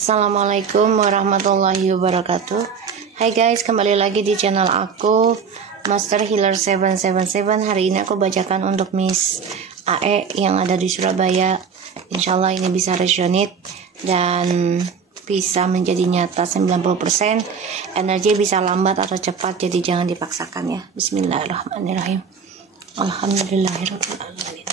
Assalamualaikum warahmatullahi wabarakatuh. Hai guys, kembali lagi di channel aku Master Healer 777. Hari ini aku bacakan untuk Miss AE yang ada di Surabaya. Insyaallah ini bisa resonate dan bisa menjadi nyata 90%. Energi bisa lambat atau cepat, jadi jangan dipaksakan ya. Bismillahirrahmanirrahim. Alhamdulillahirabbil alamin.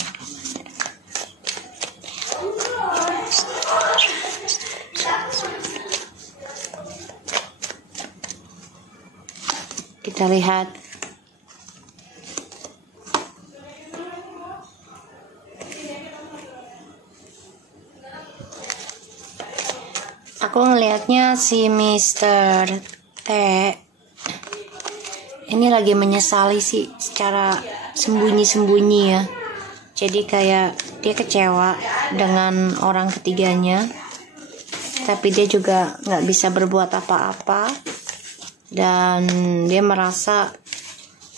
Kita lihat. Aku ngelihatnya si Mr. T ini lagi menyesali sih secara sembunyi-sembunyi ya. Jadi kayak dia kecewa dengan orang ketiganya, tapi dia juga nggak bisa berbuat apa-apa. Dan dia merasa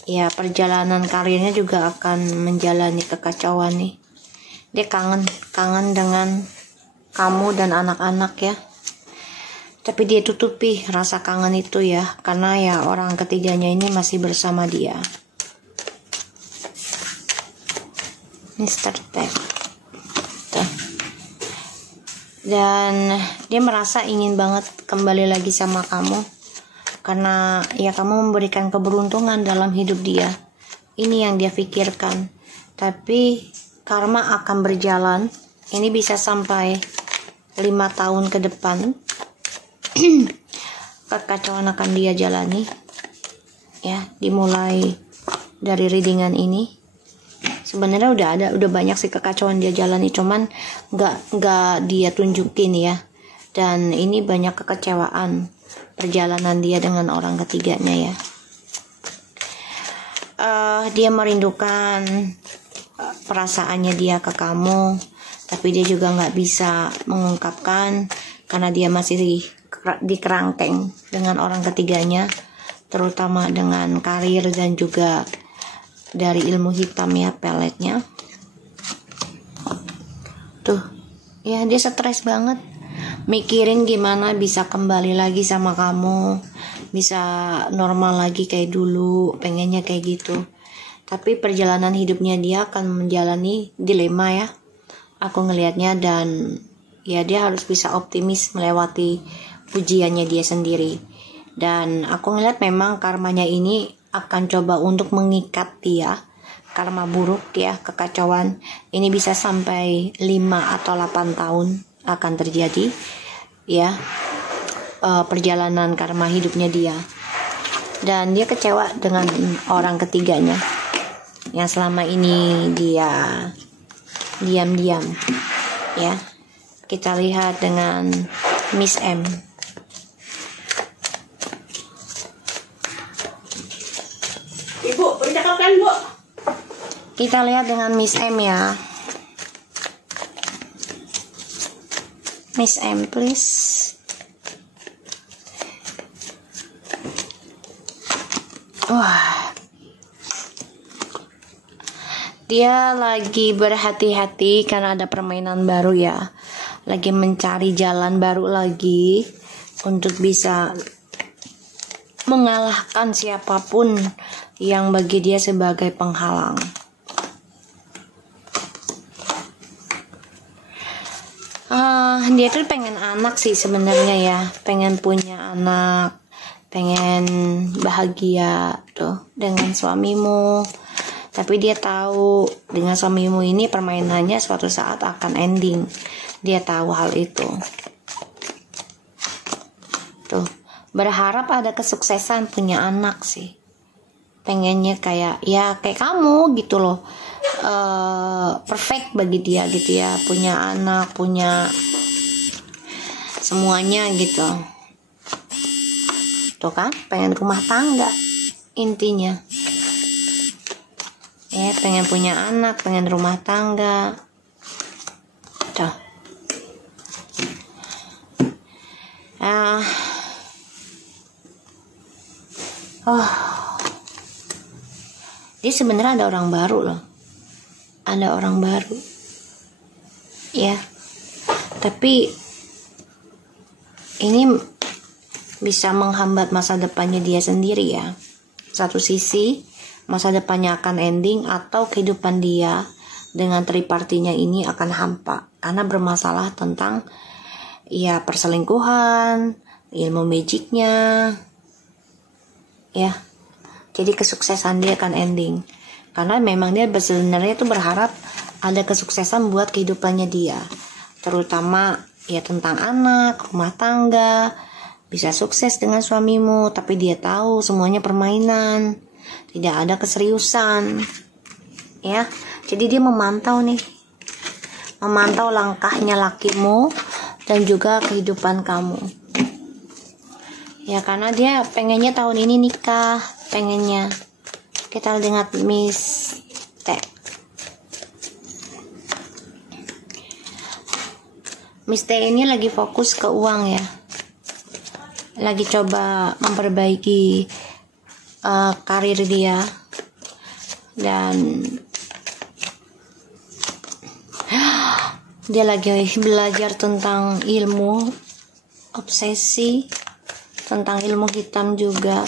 ya perjalanan karirnya juga akan menjalani kekacauan nih. Dia kangen dengan kamu dan anak-anak ya. Tapi dia tutupi rasa kangen itu ya, karena ya orang ketiganya ini masih bersama dia. Mr. T. Dan dia merasa ingin banget kembali lagi sama kamu, karena ya kamu memberikan keberuntungan dalam hidup dia. Ini yang dia pikirkan. Tapi karma akan berjalan. Ini bisa sampai 5 tahun ke depan. Kekacauan akan dia jalani. Ya, dimulai dari readingan ini. Sebenarnya udah banyak sih kekacauan dia jalani, cuman nggak dia tunjukin ya. Dan ini banyak kekecewaan perjalanan dia dengan orang ketiganya ya. Dia merindukan perasaannya dia ke kamu, tapi dia juga nggak bisa mengungkapkan karena dia masih di kerangkeng dengan orang ketiganya, terutama dengan karir dan juga dari ilmu hitam ya, peletnya. Tuh, ya dia stres banget. Mikirin gimana bisa kembali lagi sama kamu, bisa normal lagi kayak dulu, pengennya kayak gitu. Tapi perjalanan hidupnya dia akan menjalani dilema ya, aku ngelihatnya. Dan ya dia harus bisa optimis melewati ujiannya dia sendiri. Dan aku ngeliat memang karmanya ini akan coba untuk mengikat dia. Karma buruk ya, kekacauan ini bisa sampai 5 atau 8 tahun akan terjadi ya, perjalanan karma hidupnya dia. Dan dia kecewa dengan orang ketiganya yang selama ini dia diam-diam ya. Kita lihat dengan Miss M. Ibu, percakapan Bu. Kita lihat dengan Miss M ya. Miss M, please. Wah, dia lagi berhati-hati karena ada permainan baru ya. Lagi mencari jalan baru lagi untuk bisa mengalahkan siapapun yang bagi dia sebagai penghalang. Dia tuh pengen anak sih sebenarnya ya, pengen punya anak, pengen bahagia tuh dengan suamimu. Tapi dia tahu dengan suamimu ini permainannya suatu saat akan ending. Dia tahu hal itu. Tuh, berharap ada kesuksesan punya anak sih. Pengennya kayak kamu gitu loh. Perfect bagi dia gitu ya, punya anak, punya semuanya gitu. Tuh kan, pengen rumah tangga intinya. Pengen punya anak, pengen rumah tangga. Tuh. Dia sebenarnya ada orang baru loh. Ada orang baru. Ya. Tapi ini bisa menghambat masa depannya dia sendiri ya. Satu sisi masa depannya akan ending, atau kehidupan dia dengan tripartinya ini akan hampa karena bermasalah tentang ya perselingkuhan, ilmu magicnya ya. Jadi kesuksesan dia akan ending karena memang dia sebenarnya itu berharap ada kesuksesan buat kehidupannya dia, terutama ya tentang anak, rumah tangga, bisa sukses dengan suamimu, tapi dia tahu semuanya permainan, tidak ada keseriusan ya. Jadi dia memantau langkahnya lakimu dan juga kehidupan kamu ya, karena dia pengennya tahun ini nikah, pengennya. Kita lihat Miss T. Miss T ini lagi fokus ke uang ya, lagi coba memperbaiki karir dia, dan dia lagi belajar tentang ilmu obsesi, tentang ilmu hitam juga,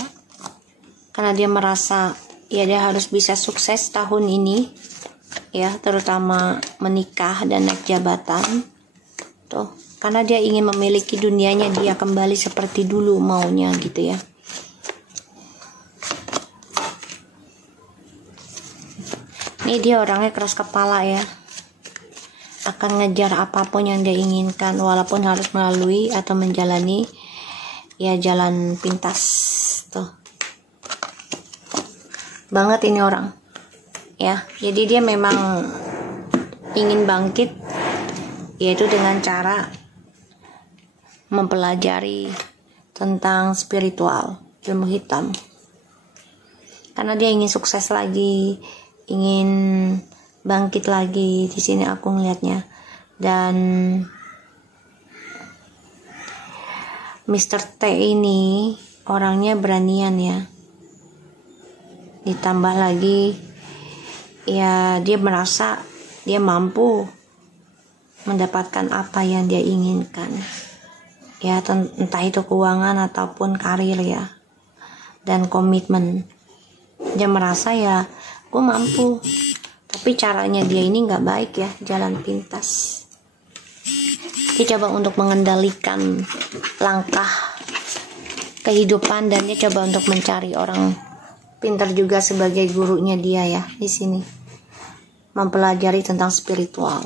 karena dia merasa ya dia harus bisa sukses tahun ini ya, terutama menikah dan naik jabatan tuh, karena dia ingin memiliki dunianya dia kembali seperti dulu maunya gitu ya. Ini dia orangnya keras kepala ya, akan ngejar apapun yang dia inginkan walaupun harus melalui atau menjalani ya jalan pintas tuh. Banget ini orang ya. Jadi dia memang ingin bangkit, yaitu dengan cara mempelajari tentang spiritual, ilmu hitam, karena dia ingin sukses lagi, ingin bangkit lagi. Di sini aku ngelihatnya. Dan Mr. T ini orangnya beranian ya, ditambah lagi ya dia merasa dia mampu mendapatkan apa yang dia inginkan ya, entah itu keuangan ataupun karir ya, dan komitmen. Dia merasa ya gue mampu, tapi caranya dia ini nggak baik ya, jalan pintas. Dia coba untuk mengendalikan langkah kehidupan, dan dia coba untuk mencari orang pintar juga sebagai gurunya dia ya, di sini mempelajari tentang spiritual.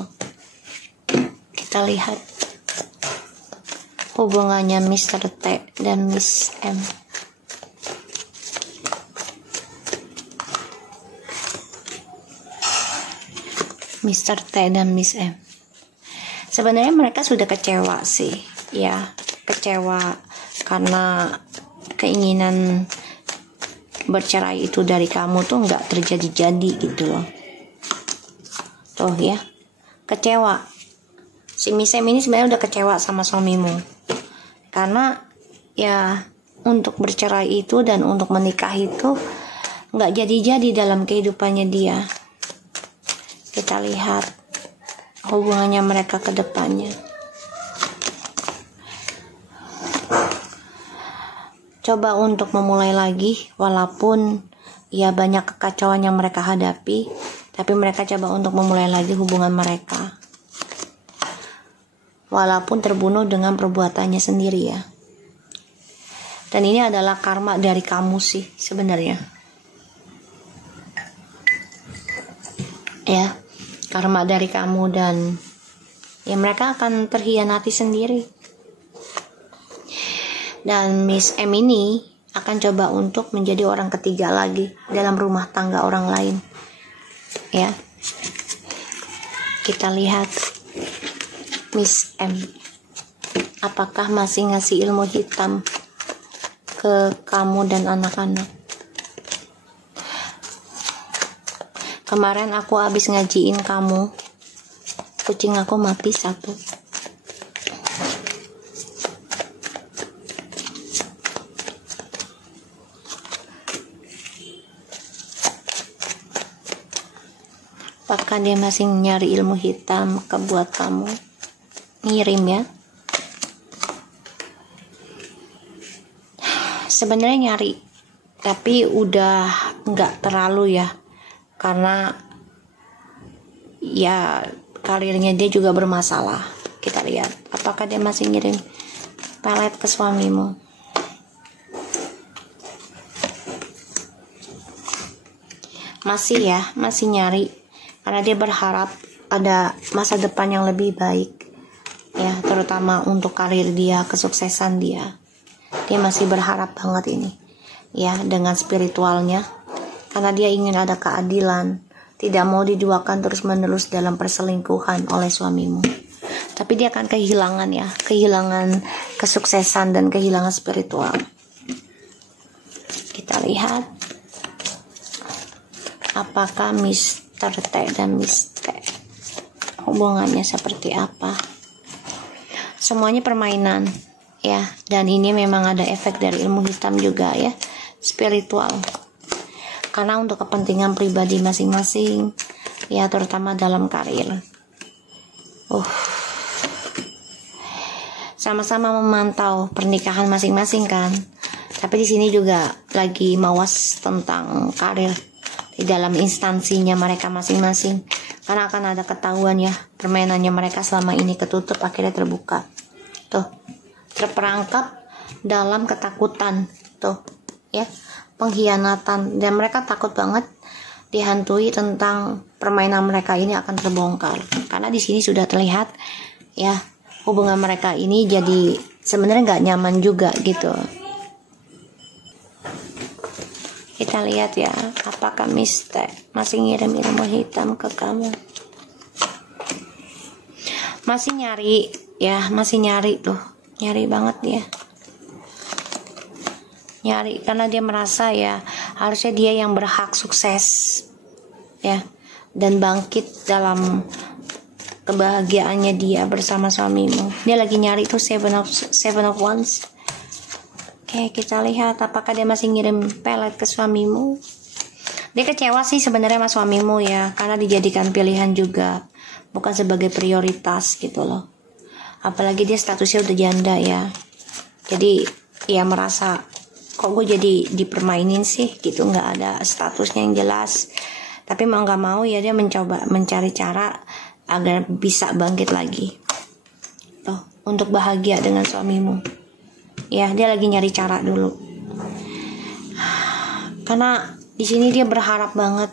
Kita lihat hubungannya Mr. T dan Miss M. Mr. T dan Miss M. Sebenarnya mereka sudah kecewa sih ya, kecewa karena keinginan bercerai itu dari kamu tuh nggak terjadi-jadi gitu loh. Tuh ya, kecewa. Si Miss M ini sebenarnya udah kecewa sama suamimu, karena ya untuk bercerai itu dan untuk menikah itu nggak jadi-jadi dalam kehidupannya dia. Kita lihat hubungannya mereka ke depannya. Coba untuk memulai lagi, walaupun ya banyak kekacauan yang mereka hadapi, tapi mereka coba untuk memulai lagi hubungan mereka, walaupun terbunuh dengan perbuatannya sendiri ya. Dan ini adalah karma dari kamu sih sebenarnya ya, karma dari kamu, dan ya mereka akan terhianati sendiri. Dan Miss M ini akan coba untuk menjadi orang ketiga lagi dalam rumah tangga orang lain ya. Kita lihat Miss M, apakah masih ngasih ilmu hitam ke kamu dan anak-anak. Kemarin aku habis ngajiin kamu, kucing aku mati satu. Apakah dia masih nyari ilmu hitam ke buat kamu? Ngirim ya. sebenarnya nyari, tapi udah nggak terlalu ya, karena ya karirnya dia juga bermasalah. Kita lihat apakah dia masih ngirim pelet ke suamimu. Masih ya, masih nyari, karena dia berharap ada masa depan yang lebih baik ya, terutama untuk karir dia, kesuksesan dia. Dia masih berharap banget ini ya, dengan spiritualnya, karena dia ingin ada keadilan, tidak mau diduakan terus-menerus dalam perselingkuhan oleh suamimu. Tapi dia akan kehilangan ya, kehilangan kesuksesan dan kehilangan spiritual. Kita lihat apakah Mr. T dan Miss T hubungannya seperti apa. Semuanya permainan ya, dan ini memang ada efek dari ilmu hitam juga ya, spiritual, karena untuk kepentingan pribadi masing-masing ya, terutama dalam karir. Sama-sama memantau pernikahan masing-masing kan, tapi di sini juga lagi mawas tentang karir di dalam instansinya mereka masing-masing, karena akan ada ketahuan ya, permainannya mereka selama ini ketutup akhirnya terbuka. Tuh, terperangkap dalam ketakutan tuh ya, pengkhianatan, dan mereka takut banget dihantui tentang permainan mereka ini akan terbongkar, karena di sini sudah terlihat ya, hubungan mereka ini jadi sebenarnya nggak nyaman juga gitu. Kita lihat ya, apakah Mister masih ngirim ilmu hitam ke kamu. Masih nyari ya, masih nyari tuh, nyari banget dia. Nyari karena dia merasa ya, harusnya dia yang berhak sukses ya, dan bangkit dalam kebahagiaannya dia bersama suamimu. Dia lagi nyari tuh seven of wands. Oke, kita lihat apakah dia masih ngirim pelet ke suamimu. Dia kecewa sih sebenarnya sama suamimu ya, karena dijadikan pilihan juga, bukan sebagai prioritas gitu loh. Apalagi dia statusnya udah janda ya, jadi ya merasa kok gue jadi dipermainin sih gitu, nggak ada statusnya yang jelas. Tapi mau nggak mau ya, dia mencoba mencari cara agar bisa bangkit lagi tuh, untuk bahagia dengan suamimu ya. Dia lagi nyari cara dulu, karena di sini dia berharap banget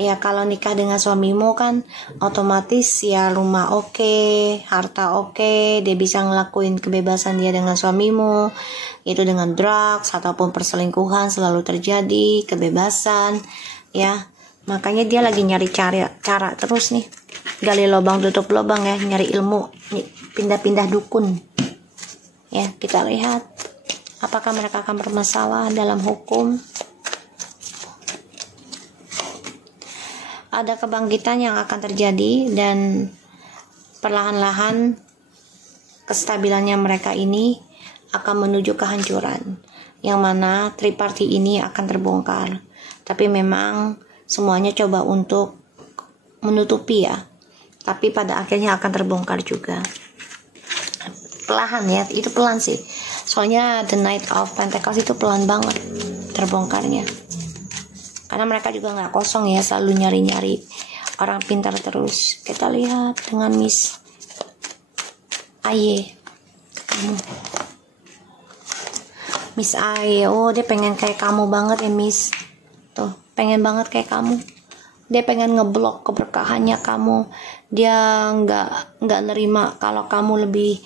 ya, kalau nikah dengan suamimu kan otomatis ya rumah oke, harta oke, dia bisa ngelakuin kebebasan dia dengan suamimu, itu dengan drugs ataupun perselingkuhan selalu terjadi, kebebasan ya. Makanya dia lagi nyari cara terus nih, gali lubang tutup lubang ya, nyari ilmu, pindah-pindah dukun ya. Kita lihat apakah mereka akan bermasalah dalam hukum. Ada kebangkitan yang akan terjadi, dan perlahan-lahan kestabilannya mereka ini akan menuju kehancuran, yang mana triparty ini akan terbongkar. Tapi memang semuanya coba untuk menutupi ya, tapi pada akhirnya akan terbongkar juga. Perlahan ya, itu pelan sih, soalnya the Knight of Pentacles itu pelan banget terbongkarnya, karena mereka juga nggak kosong ya, selalu nyari-nyari orang pintar terus. Kita lihat dengan Miss Aye, Miss Aye, oh dia pengen kayak kamu banget ya Miss, tuh pengen banget kayak kamu. Dia pengen ngeblok keberkahannya kamu. Dia nggak nerima kalau kamu lebih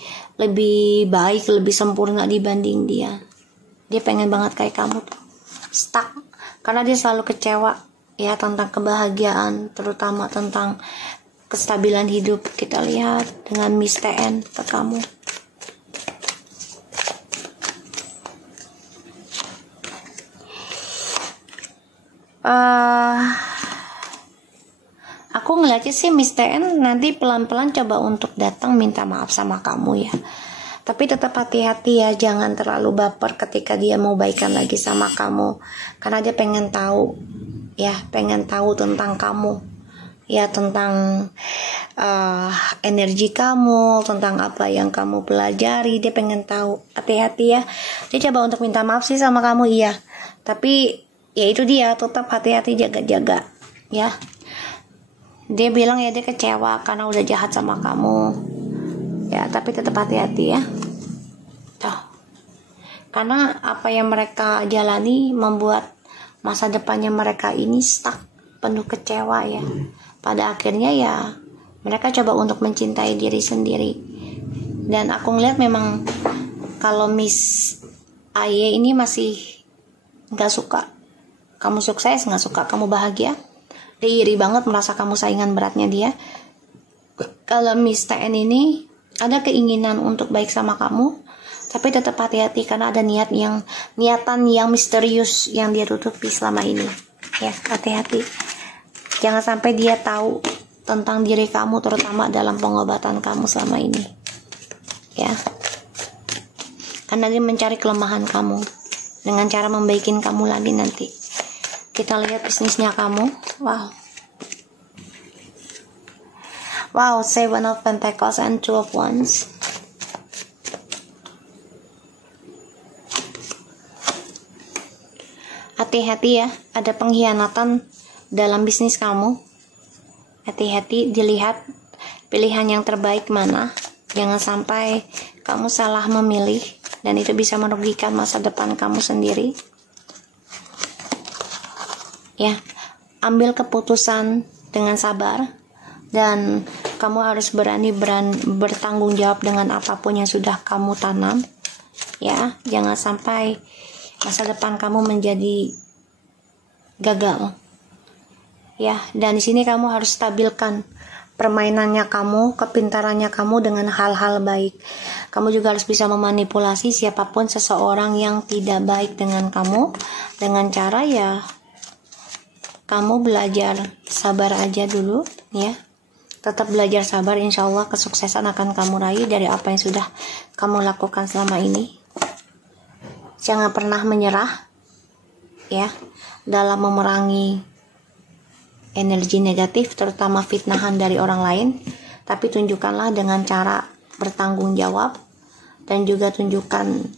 baik, lebih sempurna dibanding dia. Dia pengen banget kayak kamu tuh, stuck, karena dia selalu kecewa ya tentang kebahagiaan, terutama tentang kestabilan hidup. Kita lihat dengan Miss TN ke kamu. Aku ngeliatnya sih Miss TN nanti pelan-pelan coba untuk datang minta maaf sama kamu ya. Tapi tetap hati-hati ya, jangan terlalu baper ketika dia mau baikan lagi sama kamu, karena dia pengen tahu ya, pengen tahu tentang kamu ya tentang energi kamu, tentang apa yang kamu pelajari. Dia pengen tahu. Hati-hati ya. Dia coba untuk minta maaf sih sama kamu, iya. Tapi ya itu dia, tetap hati-hati, jaga-jaga ya. Dia bilang ya dia kecewa karena udah jahat sama kamu. Ya, tapi tetap hati-hati ya. Tuh. Karena apa yang mereka jalani membuat masa depannya mereka ini stuck, penuh kecewa ya. Pada akhirnya ya mereka coba untuk mencintai diri sendiri. Dan aku ngeliat memang kalau Miss Aye ini masih gak suka kamu sukses, gak suka kamu bahagia. Dia iri banget merasa kamu saingan beratnya dia. Kalau Miss TN ini ada keinginan untuk baik sama kamu, tapi tetap hati-hati karena ada niatan yang misterius yang dia tutupi selama ini. Ya, hati-hati. Jangan sampai dia tahu tentang diri kamu, terutama dalam pengobatan kamu selama ini. Ya. Karena dia mencari kelemahan kamu dengan cara membaikin kamu lagi nanti. Kita lihat bisnisnya kamu. Wow, Seven of Pentacles and Two of Wands. Hati-hati ya, ada pengkhianatan dalam bisnis kamu. Hati-hati, dilihat pilihan yang terbaik mana. Jangan sampai kamu salah memilih dan itu bisa merugikan masa depan kamu sendiri. Ya, ambil keputusan dengan sabar dan kamu harus berani bertanggung jawab dengan apapun yang sudah kamu tanam. Ya, jangan sampai masa depan kamu menjadi gagal. Ya, dan di sini kamu harus stabilkan permainannya kamu, kepintarannya kamu dengan hal-hal baik. Kamu juga harus bisa memanipulasi siapapun seseorang yang tidak baik dengan kamu dengan cara ya kamu belajar sabar aja dulu ya. Tetap belajar sabar, insya Allah kesuksesan akan kamu raih dari apa yang sudah kamu lakukan selama ini. Jangan pernah menyerah ya dalam memerangi energi negatif, terutama fitnahan dari orang lain. Tapi tunjukkanlah dengan cara bertanggung jawab dan juga tunjukkan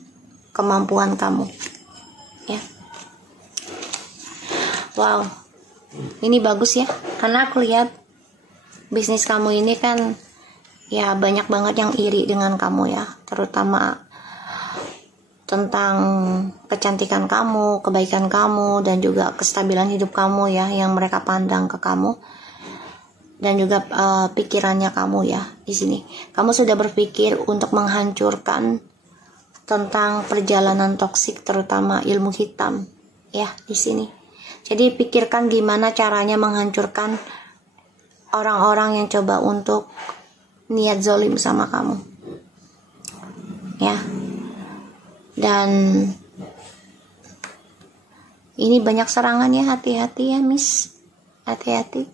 kemampuan kamu ya. Wow, ini bagus ya, karena aku lihat bisnis kamu ini kan ya banyak banget yang iri dengan kamu ya, terutama tentang kecantikan kamu, kebaikan kamu, dan juga kestabilan hidup kamu ya, yang mereka pandang ke kamu, dan juga pikirannya kamu ya. Di sini kamu sudah berpikir untuk menghancurkan tentang perjalanan toksik, terutama ilmu hitam ya di sini. Jadi pikirkan gimana caranya menghancurkan orang-orang yang coba untuk niat zolim sama kamu ya. Dan ini banyak serangan ya, hati-hati ya Miss, hati-hati.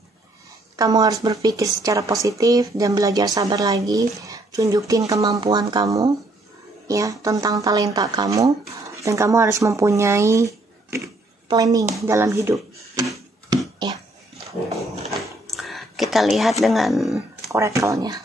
Kamu harus berpikir secara positif dan belajar sabar lagi. Tunjukin kemampuan kamu ya, tentang talenta kamu, dan kamu harus mempunyai planning dalam hidup ya. Kita lihat dengan oracle-nya.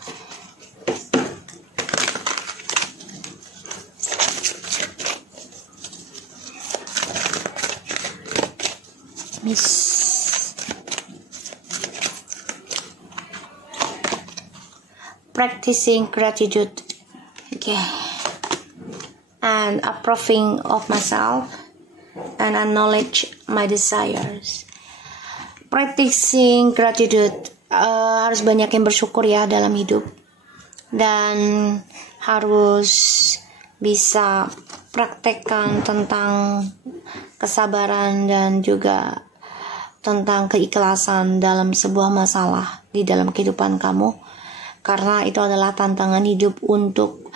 Practicing gratitude, okay, and approving of myself and acknowledge my desires. Practicing gratitude, harus banyak yang bersyukur ya dalam hidup, dan harus bisa praktekkan tentang kesabaran dan juga tentang keikhlasan dalam sebuah masalah di dalam kehidupan kamu, karena itu adalah tantangan hidup untuk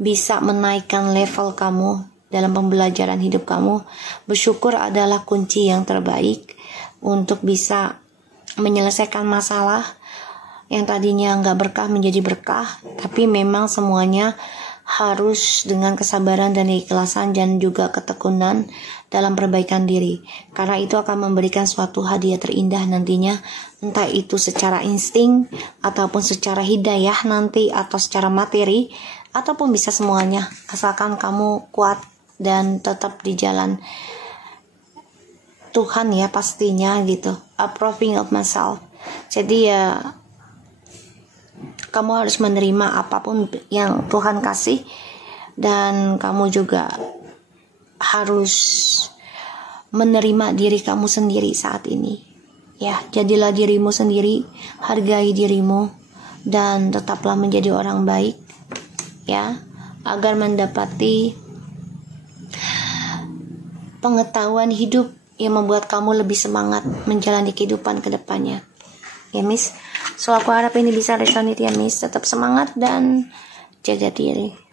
bisa menaikkan level kamu dalam pembelajaran hidup kamu. Bersyukur adalah kunci yang terbaik untuk bisa menyelesaikan masalah yang tadinya nggak berkah menjadi berkah, tapi memang semuanya harus dengan kesabaran dan keikhlasan dan juga ketekunan dalam perbaikan diri, karena itu akan memberikan suatu hadiah terindah nantinya entah itu secara insting ataupun secara hidayah nanti, atau secara materi, ataupun bisa semuanya, asalkan kamu kuat dan tetap di jalan Tuhan ya pastinya gitu. Approving of myself. Jadi ya kamu harus menerima apapun yang Tuhan kasih, dan kamu juga harus menerima diri kamu sendiri saat ini. Ya, jadilah dirimu sendiri, hargai dirimu, dan tetaplah menjadi orang baik ya, agar mendapati pengetahuan hidup yang membuat kamu lebih semangat menjalani kehidupan ke depannya. Ya, Miss. So aku harap ini bisa resonate ya, Miss. Tetap semangat dan jaga diri.